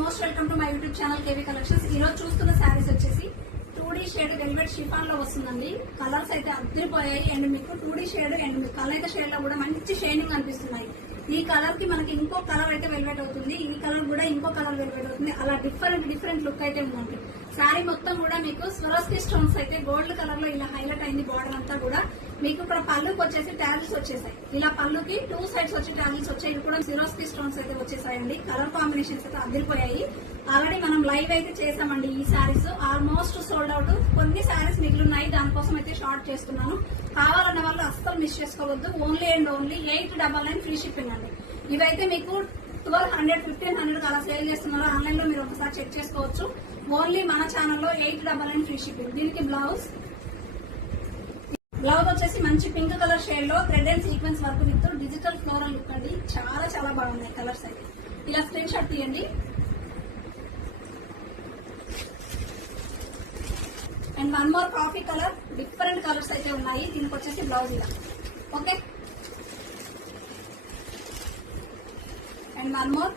Most welcome to my YouTube channel KV collections. ఈ రోజు చూస్తున్న శారీస్ వచ్చేసి 2D షేడ్ వెల్వెట్ షిఫాన్ లో వస్తుందండి. కలర్స్ అయితే అద్దరిపోయాయి అండ్ మీకు 2D షేడ్ అండ్ మీకు కలైక షేడ్ లో కూడా మంచి షైనింగ్ అనిపిస్తున్నాయి. ఈ కలర్ కి మనకి ఇంకో కలర్ అయితే వెల్వెట్ అవుతుంది, ఈ కలర్ కూడా ఇంకో కలర్ వెల్వెట్ అవుతుంది. అలా డిఫరెంట్ లుక్ అయితే ఉందండి. శారీ మొత్తం కూడా మీకు స్వరస్కి స్టోన్స్ అయితే గోల్డ్ కలర్ లో ఇలా హైలైట్ అయింది. బార్డర్ అంతా కూడా మీకు ఇక్కడ పళ్ళుకి వచ్చేసి టాజిల్స్ వచ్చేసాయి. ఇలా పళ్ళుకి 2 సైడ్స్ వచ్చి టాజిల్స్ వచ్చాయి. ఇవి కూడా స్వరస్కి స్టోన్స్ అయితే వచ్చేసాయండి. కలర్ కాంబినేషన్స్ అయితే అదిరిపోయాయి. ఆల్రెడీ మనం లైవ్ అయితే చేసామండి. ఈ శారీస్ ఆల్మోస్ట్ సోల్డ్ అవుట్. కొన్ని శారీస్ మిగిలిన్నాయి, దానికోసం అయితే షార్ట్ చేస్తున్నాను. కావాలన్న వాళ్ళు అస్సలు మిస్ చేసుకోవద్దు. Only and only 899 free shipping అండి. ఇవైతే మీకు 1200, 1500 అలా సేల్ చేస్తున్నారు. ఆన్లైన్ లో మీరు ఒకసారి చెక్ చేసుకోవచ్చు. ఓన్లీ మన ఛానల్లో 899 ఫ్రీ షిప్పింగ్. దీనికి బ్లౌజ్ వచ్చేసి మంచి పింక్ కలర్ షేడ్ లో thread and sequence work with digital floral look అండి. చాలా బాగున్నాయి కలర్స్ అయితే. ఇలా స్క్రీన్ షాట్ తీయండి. And one more coffee colour, different colours అయితే ఉన్నాయి. దీనికి వచ్చేసి బ్లౌజ్ ఇలా. Okay, and one more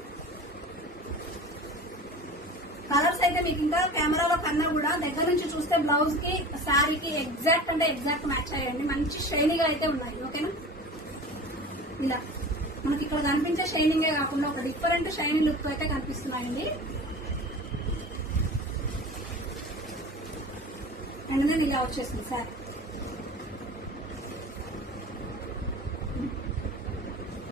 colours అయితే మీకు ఇంకా కెమెరాలో కన్నా కూడా దగ్గర నుంచి చూస్తే బ్లౌజ్ కి శారీకి ఎగ్జాక్ట్ అంటే ఎగ్జాక్ట్ మ్యాచ్ అయ్యండి. మంచి షైనీగా అయితే ఉన్నాయి. ఓకేనా, ఇలా మనకి ఇక్కడ కనిపించే షైనింగే కాకుండా ఒక డిఫరెంట్ షైనింగ్ లుక్ అయితే కనిపిస్తున్నాయండి. అండ్ నేను ఇలా వచ్చేసింది సారీ.